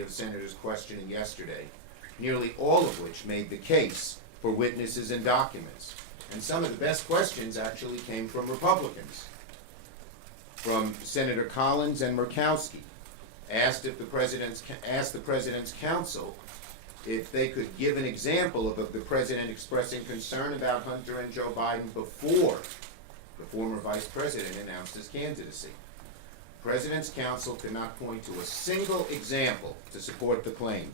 of senators questioning yesterday, nearly all of which made the case for witnesses and documents. And some of the best questions actually came from Republicans. From Senator Collins and Murkowski, asked the President's counsel if they could give an example of the President expressing concern about Hunter and Joe Biden before the former Vice President announced his candidacy. President's counsel could not point to a single example to support the claim,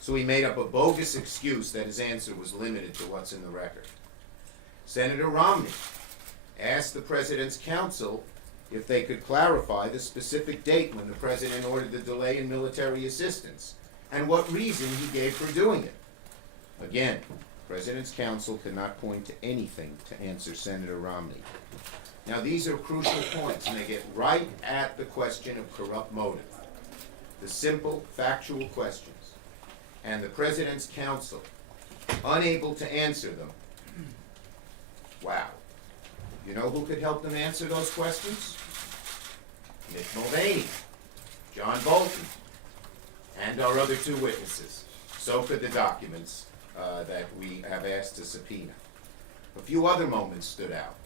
so he made up a bogus excuse that his answer was limited to what's in the record. Senator Romney asked the President's counsel if they could clarify the specific date when the President ordered the delay in military assistance and what reason he gave for doing it. Again, President's counsel could not point to anything to answer Senator Romney. Now, these are crucial points, and they get right at the question of corrupt motive. The simple, factual questions. And the President's counsel, unable to answer them. Wow. You know who could help them answer those questions? Mick Mulvaney, John Bolton, and our other two witnesses. So could the documents that we have asked to subpoena. A few other moments stood out.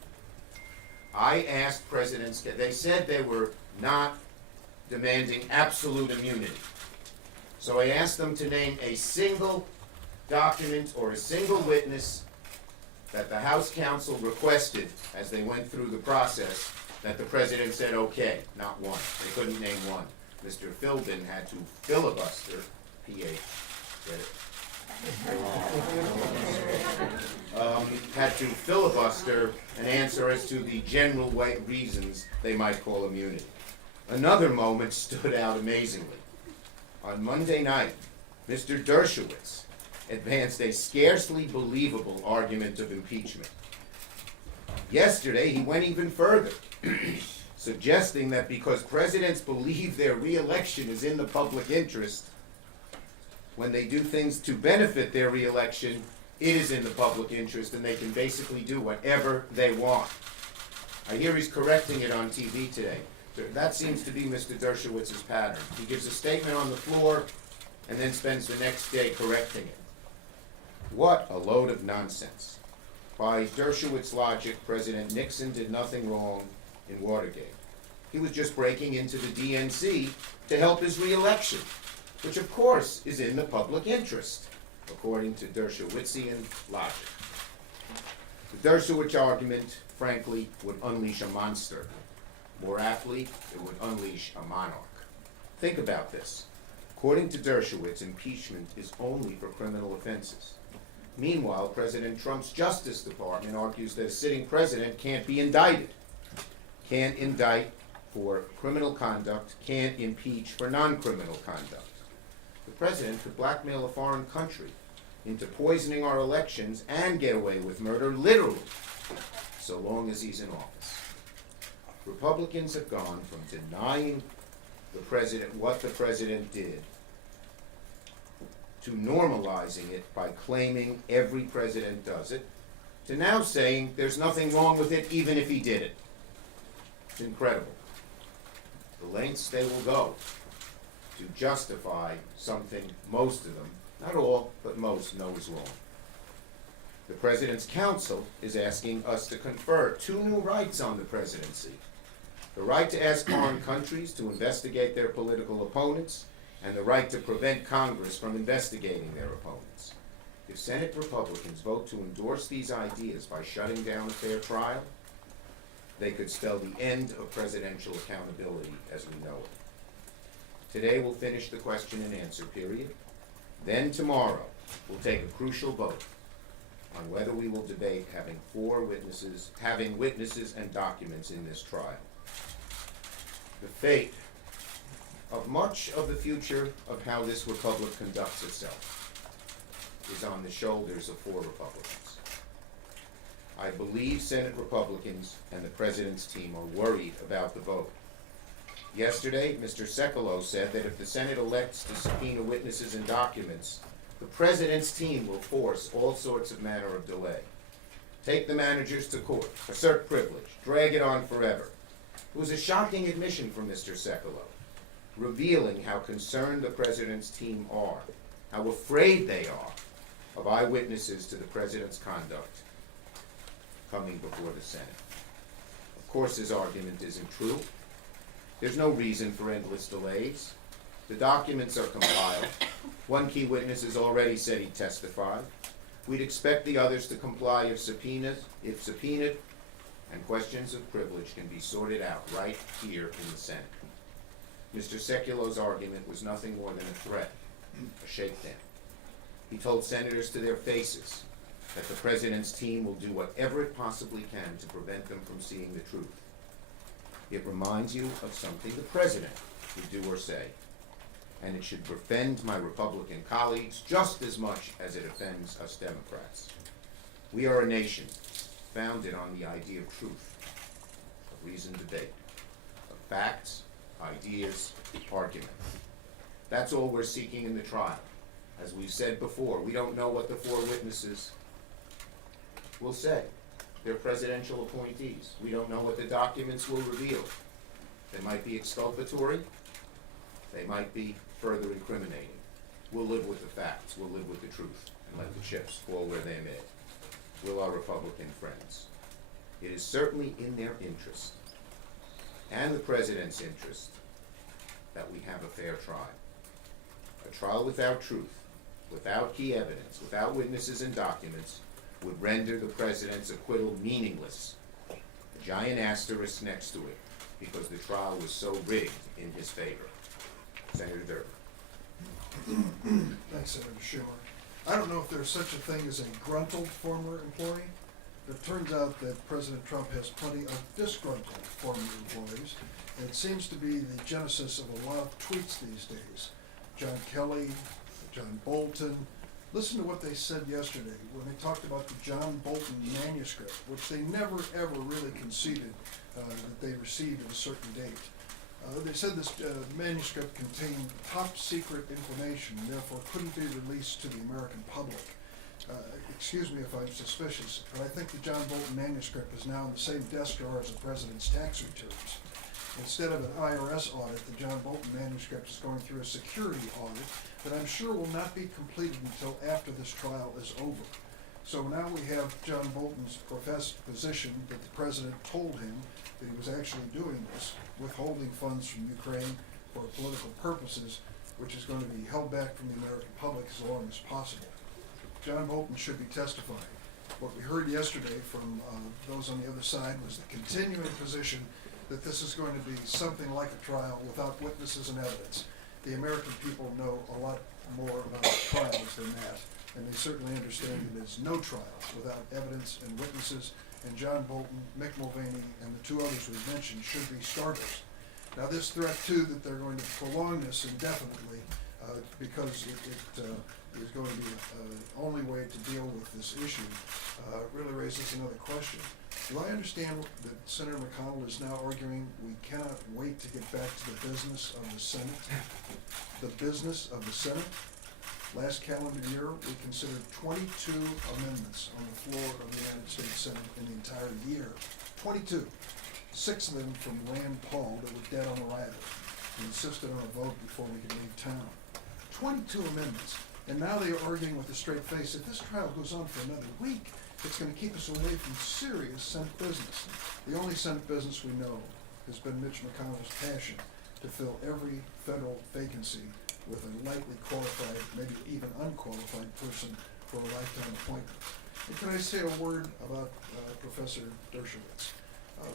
I asked presidents, they said they were not demanding absolute immunity. So I asked them to name a single document or a single witness that the House counsel requested as they went through the process that the President said, okay, not one. They couldn't name one. Mr. Philbin had to filibuster, P-H, get it? Had to filibuster an answer as to the general reasons they might call immunity. Another moment stood out amazingly. On Monday night, Mr. Dershowitz advanced a scarcely believable argument of impeachment. Yesterday, he went even further, suggesting that because presidents believe their re-election is in the public interest, when they do things to benefit their re-election, it is in the public interest and they can basically do whatever they want. I hear he's correcting it on TV today. That seems to be Mr. Dershowitz's pattern. He gives a statement on the floor and then spends the next day correcting it. What a load of nonsense. By Dershowitz logic, President Nixon did nothing wrong in Watergate. He was just breaking into the DNC to help his re-election, which of course is in the public interest, according to Dershowitzian logic. The Dershowitz argument, frankly, would unleash a monster. More aptly, it would unleash a monarch. Think about this. According to Dershowitz, impeachment is only for criminal offenses. Meanwhile, President Trump's Justice Department argues that a sitting president can't be indicted, can't indict for criminal conduct, can't impeach for non-criminal conduct. The president could blackmail a foreign country into poisoning our elections and get away with murder, literally, so long as he's in office. Republicans have gone from denying the president what the president did to normalizing it by claiming every president does it, to now saying there's nothing wrong with it even if he did it. It's incredible. The lengths they will go to justify something most of them, not all, but most, know is wrong. The President's counsel is asking us to confer two new rights on the presidency. The right to ask foreign countries to investigate their political opponents, and the right to prevent Congress from investigating their opponents. If Senate Republicans vote to endorse these ideas by shutting down a fair trial, they could spell the end of presidential accountability as we know it. Today we'll finish the question and answer period. Then tomorrow we'll take a crucial vote on whether we will debate having witnesses and documents in this trial. The fate of much of the future of how this republic conducts itself is on the shoulders of 4 Republicans. I believe Senate Republicans and the President's team are worried about the vote. Yesterday, Mr. Sekulow said that if the Senate elects to subpoena witnesses and documents, the President's team will force all sorts of manner of delay. Take the managers to court, assert privilege, drag it on forever. It was a shocking admission from Mr. Sekulow. revealing how concerned the president's team are, how afraid they are of eyewitnesses to the president's conduct coming before the Senate. Of course, his argument isn't true. There's no reason for endless delays. The documents are compiled. One key witness has already said he'd testify. We'd expect the others to comply if subpoenaed, and questions of privilege can be sorted out right here in the Senate. Mr. Sekulo's argument was nothing more than a threat, a shakedown. He told senators to their faces that the president's team will do whatever it possibly can to prevent them from seeing the truth. It reminds you of something the president would do or say, and it should offend my Republican colleagues just as much as it offends us Democrats. We are a nation founded on the idea of truth, of reasoned debate, of facts, ideas, argument. That's all we're seeking in the trial. As we've said before, we don't know what the four witnesses will say. They're presidential appointees. We don't know what the documents will reveal. They might be exculpatory. They might be further incriminating. We'll live with the facts. We'll live with the truth and let the chips fall where they may. Will our Republican friends. It is certainly in their interest and the president's interest that we have a fair trial. A trial without truth, without key evidence, without witnesses and documents, would render the president's acquittal meaningless. A giant asterisk next to it, because the trial was so rigged in his favor. Senator Durbin. Thanks, Senator Schumer. I don't know if there's such a thing as a gruntled former employee. It turns out that President Trump has plenty of disgruntled former employees. And it seems to be the genesis of a lot of tweets these days. John Kelly, John Bolton. Listen to what they said yesterday when they talked about the John Bolton manuscript, which they never ever really conceded that they received at a certain date. They said this manuscript contained top secret information and therefore couldn't be released to the American public. Excuse me if I'm suspicious, but I think the John Bolton manuscript is now in the same desk drawer as the president's tax returns. Instead of an IRS audit, the John Bolton manuscript is going through a security audit that I'm sure will not be completed until after this trial is over. So now we have John Bolton's professed position that the president told him that he was actually doing this, withholding funds from Ukraine for political purposes, which is going to be held back from the American public as long as possible. John Bolton should be testifying. What we heard yesterday from those on the other side was the continuing position that this is going to be something like a trial without witnesses and evidence. The American people know a lot more about trials than that, and they certainly understand that there's no trials without evidence and witnesses, and John Bolton, Mick Mulvaney, and the two others we've mentioned should be starters. Now this threat too that they're going to prolong this indefinitely because it is going to be the only way to deal with this issue really raises another question. Do I understand that Senator McConnell is now arguing we cannot wait to get back to the business of the Senate? The business of the Senate? Last calendar year, we considered 22 amendments on the floor of the United States Senate in the entire year. 22. 6 of them from Rand Paul that were dead on arrival. He insisted on a vote before we could leave town. 22 amendments. And now they are arguing with a straight face that this trial goes on for another week. It's going to keep us away from serious Senate business. The only Senate business we know has been Mitch McConnell's passion to fill every federal vacancy with a lightly qualified, maybe even unqualified person for a lifetime appointment. And can I say a word about Professor Dershowitz?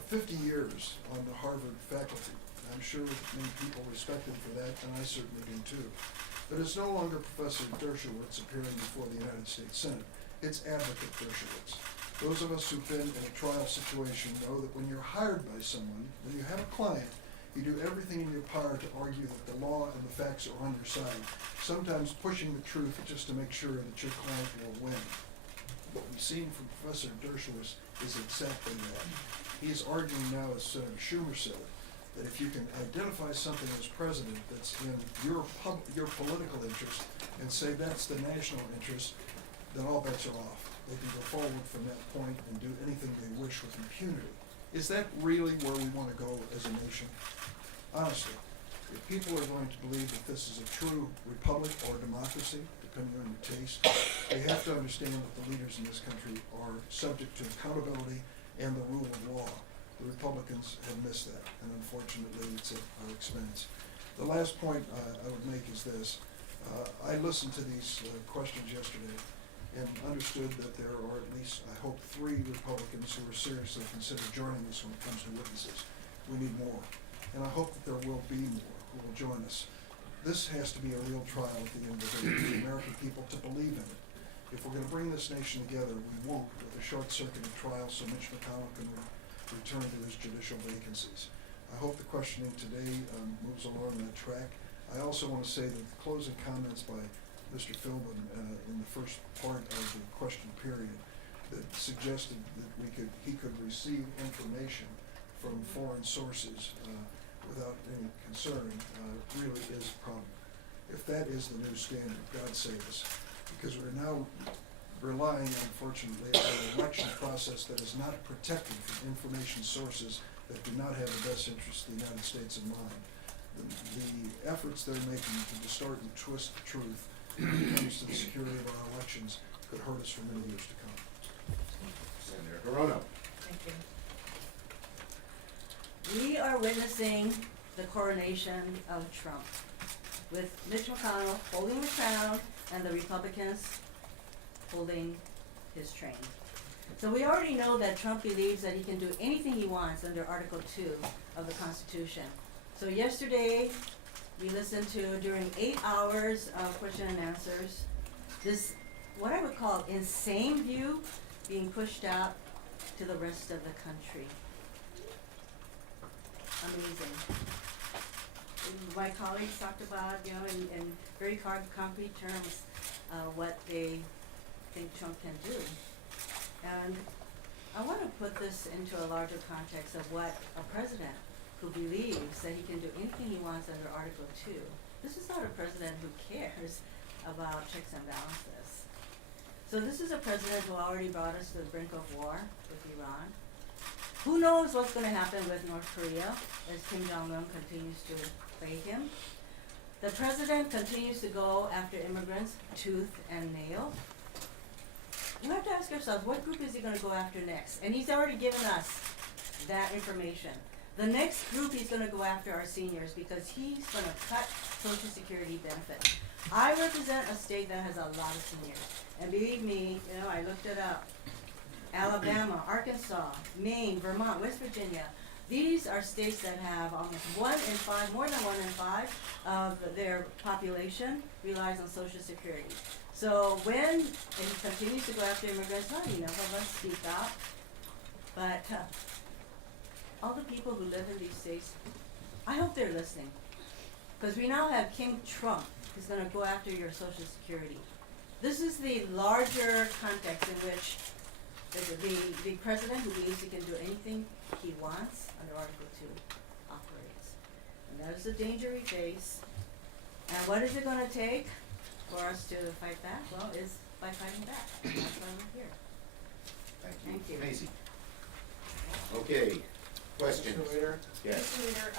50 years on the Harvard faculty. I'm sure many people respect him for that, and I certainly do too. But it's no longer Professor Dershowitz appearing before the United States Senate. It's Advocate Dershowitz. Those of us who've been in a trial situation know that when you're hired by someone, when you have a client, you do everything in your power to argue that the law and the facts are on your side, sometimes pushing the truth just to make sure that your client will win. What we've seen from Professor Dershowitz is exactly that. He is arguing now, as Senator Schumer said, that if you can identify something as president that's in your political interest and say that's the national interest, then all bets are off. They can go forward from that point and do anything they wish with impunity. Is that really where we want to go as a nation? Honestly, If people are going to believe that this is a true republic or democracy, depending on your taste, they have to understand that the leaders in this country are subject to accountability and the rule of law. The Republicans have missed that, and unfortunately it's at our expense. The last point I would make is this. I listened to these questions yesterday and understood that there are at least, I hope, 3 Republicans who are seriously consider joining us when it comes to witnesses. We need more. And I hope that there will be more who will join us. This has to be a real trial at the end of the day for the American people to believe in it. If we're going to bring this nation together, we won't with a short-circuited trial so Mitch McConnell can return to his judicial vacancies. I hope the questioning today moves along that track. I also want to say that the closing comments by Mr. Philbin in the first part of the question period that suggested that he could receive information from foreign sources without any concern really is a problem. If that is the new standard, God save us, because we're now relying, unfortunately, on an election process that is not protected from information sources that do not have the best interests of the United States in mind. The efforts they're making to distort and twist the truth when it comes to the security of our elections could hurt us for many years to come. Senator Hirono. Thank you. We are witnessing the coronation of Trump, with Mitch McConnell holding the crown and the Republicans holding his train. So we already know that Trump believes that he can do anything he wants under Article 2 of the Constitution. So yesterday, we listened to, during 8 hours of question and answers, this, what I would call insane view being pushed out to the rest of the country. Amazing. My colleagues talked about, in very concrete terms, what they think Trump can do. And I want to put this into a larger context of what a president who believes that he can do anything he wants under Article 2. This is not a president who cares about checks and balances. So this is a president who already brought us to the brink of war with Iran. Who knows what's going to happen with North Korea as Kim Jong-un continues to plague him. The president continues to go after immigrants tooth and nail. You have to ask yourself, what group is he going to go after next? And he's already given us that information. The next group he's going to go after are seniors, because he's going to cut Social Security benefits. I represent a state that has a lot of seniors. And believe me, I looked it up. Alabama, Arkansas, Maine, Vermont, West Virginia. These are states that have almost 1 in 5, more than 1 in 5 of their population relies on Social Security. So when he continues to go after immigrants, not enough of us speak out, but all the people who live in these states, I hope they're listening. Because we now have King Trump who's going to go after your Social Security. This is the larger context in which the president who believes he can do anything he wants under Article 2 operates. And that is the danger we face. And what is it going to take for us to fight back? Well, it's by fighting back. That's why we're here. Thank you. Thank you. Maisie. Okay, questions? Mr. Leader? Yes. Mr. Leader,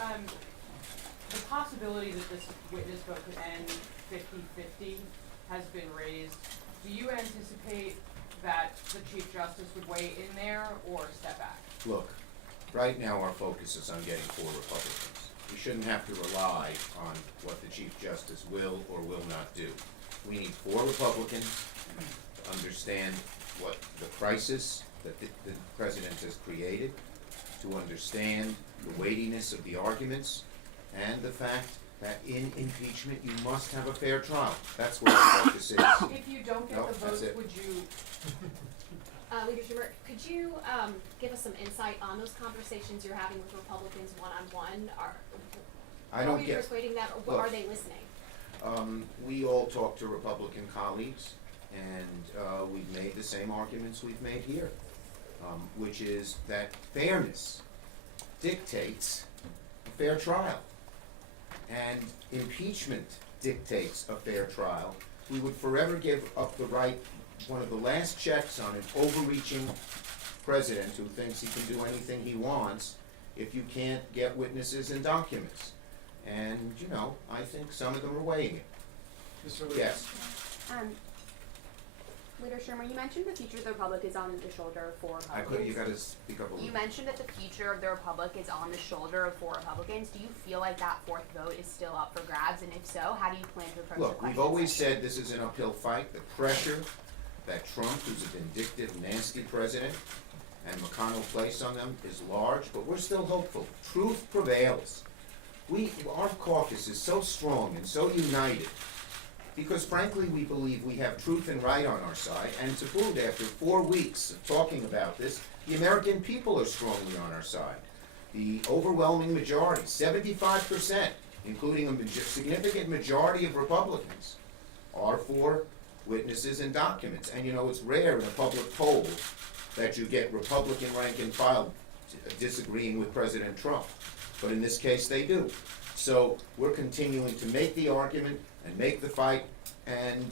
the possibility that this witness vote could end 50-50 has been raised. Do you anticipate that the Chief Justice would weigh in there or step back? Look, right now our focus is on getting 4 Republicans. We shouldn't have to rely on what the Chief Justice will or will not do. We need 4 Republicans to understand what the crisis that the President has created, to understand the weightiness of the arguments, and the fact that in impeachment you must have a fair trial. That's where the focus is. If you don't get No, the that's votes, it. would you? Leader Schumer, could you give us some insight on those conversations you're having with Republicans one-on-one? I Are don't we get, persuading them, or look, are they listening? we all talk to Republican colleagues, and we've made the same arguments we've made here, which is that fairness dictates a fair trial, and impeachment dictates a fair trial. We would forever give up the right, one of the last checks on an overreaching president who thinks he can do anything he wants if you can't get witnesses and documents. And, you know, I think some of them are weighing it. Mr. Lee. Yes. Leader Schumer, you mentioned the future of the Republic is on the shoulder of 4 I Republicans. could, you gotta speak up a little. You mentioned that the future of the Republic is on the shoulder of 4 Republicans. Do you feel like that 4th vote is still up for grabs? And if so, how do you plan to approach the Look, question? we've always said this is an uphill fight. The pressure that Trump, who's a vindictive, nasty president, and McConnell place on them is large, but we're still hopeful. Truth prevails. Our caucus is so strong and so united because frankly we believe we have truth and right on our side, and to boot, after 4 weeks of talking about this, the American people are strongly on our side. The overwhelming majority, 75%, including a significant majority of Republicans, are for witnesses and documents. And you know, it's rare in a public poll that you get Republican rank and file disagreeing with President Trump. But in this case, they do. So we're continuing to make the argument and make the fight, and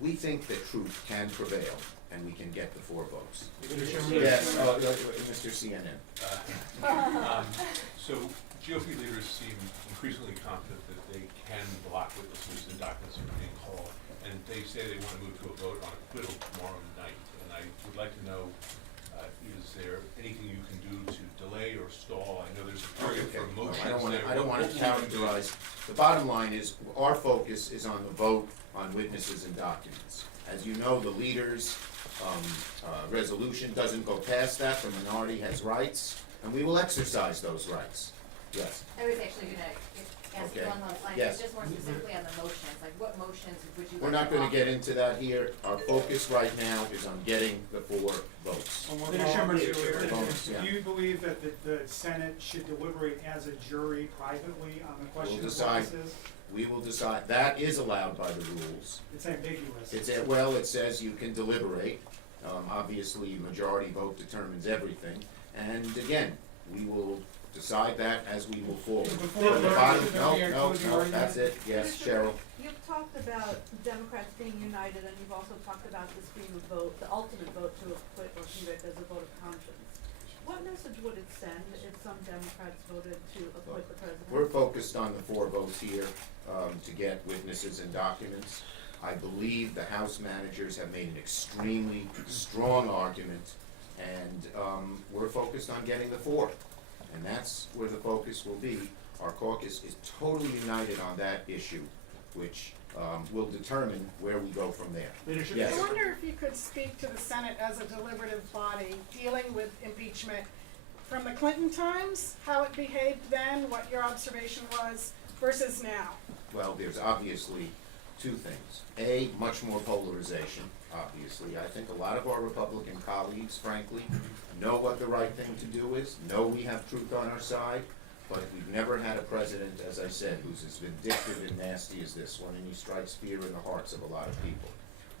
we think that truth can prevail, and we can get the 4 votes. Yes, Mr. CNN. So GOP leaders seem increasingly confident that they can block witnesses and documents from being called, and they say they want to move to a vote on acquittal tomorrow night. And I would like to know, is there anything you can do to delay or stall? I know there's a target Okay. for motions. I don't wanna characterize. The bottom line is, our focus is on the vote on witnesses and documents. As you know, the leaders' resolution doesn't go past that. The minority has rights, and we will exercise those rights. Yes. I was actually gonna ask you Okay. along those lines, Yes. just more specifically on the motions, like what motions would you like to We're not gonna offer? get into that here. Our focus right now is on getting the 4 votes. Leader Schumer, Yeah. do you believe that the Senate should deliberate as a jury privately on the question of decide. witnesses? We will decide. That is allowed by the rules. It's ambiguous. It says you can deliberate. Obviously, majority vote determines everything. And again, we will decide that as we move forward. Before But the the bottom, vote, no, the no, closing no, argument? that's it. Yes, Cheryl. You've talked about Democrats being united, and you've also talked about this being a vote, the ultimate vote to acquit or convict as a vote of conscience. What message would it send if some Democrats voted to acquit the president? We're focused on the 4 votes here to get witnesses and documents. I believe the House managers have made an extremely strong argument, and we're focused on getting the 4. And that's where the focus will be. Our caucus is totally united on that issue, which will determine where we go from there. Yes. I wonder if you could speak to the Senate as a deliberative body dealing with impeachment from the Clinton times, how it behaved then, what your observation was, versus now. Well, there's obviously 2 things. A, much more polarization, obviously. I think a lot of our Republican colleagues, frankly, know what the right thing to do is, know we have truth on our side, but we've never had a president, as I said, who's as vindictive and nasty as this one, and he strikes fear in the hearts of a lot of people.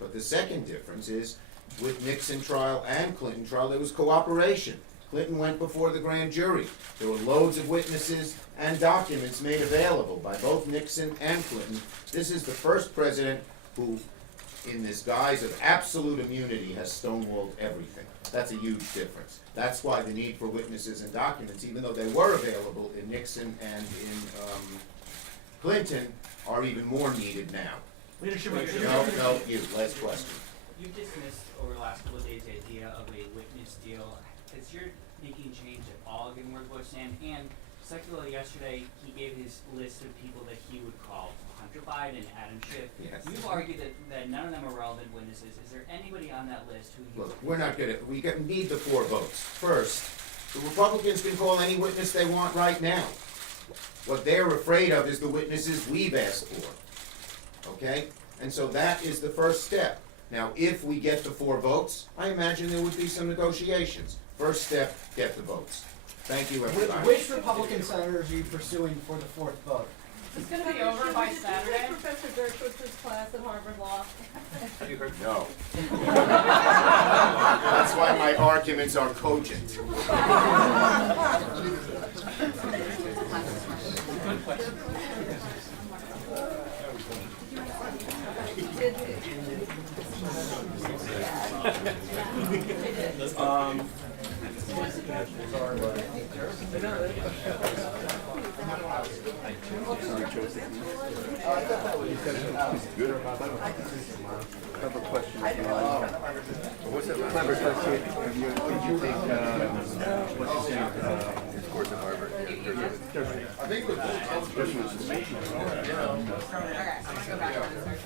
But the second difference is, with Nixon trial and Clinton trial, there was cooperation. Clinton went before the grand jury. There were loads of witnesses and documents made available by both Nixon and Clinton. This is the first president who, in this guise of absolute immunity, has stonewalled everything. That's a huge difference. That's why the need for witnesses and documents, even though they were available in Nixon and in Clinton, are even more needed now. Leadership. No, you, last question. You dismissed over the last couple of days the idea of a witness deal. Has your thinking changed at all given where the votes stand? And secondly, yesterday he gave his list of people that he would call: Hunter Biden, Adam Schiff. Yes. You've argued that none of them are relevant witnesses. Is there anybody on that list who you Look, we're not need the 4 votes. First, the Republicans can call any witness they want right now. What they're afraid of is the witnesses we've asked for, okay? And so that is the first step. Now, if we get the 4 votes, I imagine there would be some negotiations. First step, get the votes. Thank you, everybody. Which Republican senators are you pursuing for the 4th vote? It's gonna be over by Saturday. Professor Dershowitz's class at Harvard Law. No. That's why my arguments are cogent. Clever question. Did you think, what's his name, his course at Harvard? Okay, I'm gonna go back on this.